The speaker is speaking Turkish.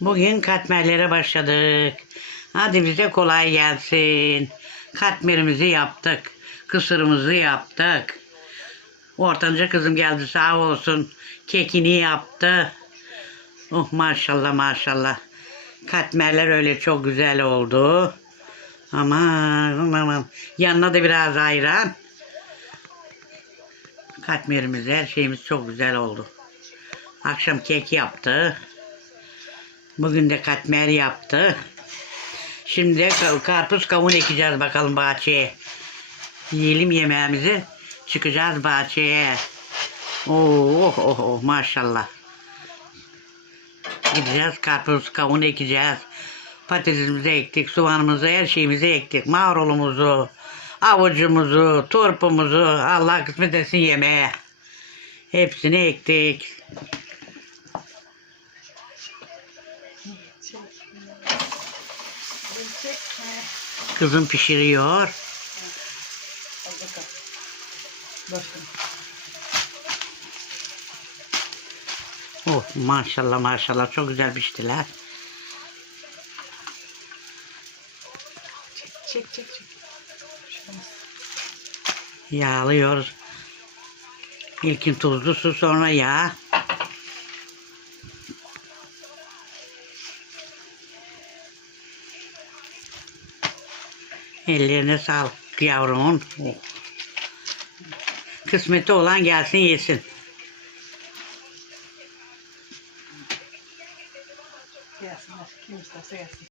Bugün katmerlere başladık. Hadi bize kolay gelsin. Katmerimizi yaptık. Kısırımızı yaptık. Ortanca kızım geldi sağ olsun. Kekini yaptı. Oh maşallah maşallah. Katmerler öyle çok güzel oldu. Aman aman. Yanına da biraz ayran. Katmerimiz her şeyimiz çok güzel oldu. Akşam kek yaptı. Bugün de katmer yaptı. Şimdi de ka- karpuz kavun ekeceğiz bakalım bahçeye. Yiyelim yemeğimizi. Çıkacağız bahçeye. Oh oh oh maşallah. Gideceğiz karpuz kavun ekeceğiz. Patatesimizi ektik, soğanımızı, her şeyimizi ektik. Marulumuzu, avucumuzu, turpumuzu Allah kısmet etsin yemeğe. Hepsini ektik. Kızım pişiriyor. Oh maşallah maşallah çok güzel piştiler. Çek çek çek. Yağlıyoruz. İlkin tuzlu su sonra yağ. Ellerine sağlık yavrumun. Kısmeti olan gelsin yesin. Gelsinler. Kim isterse gelsin.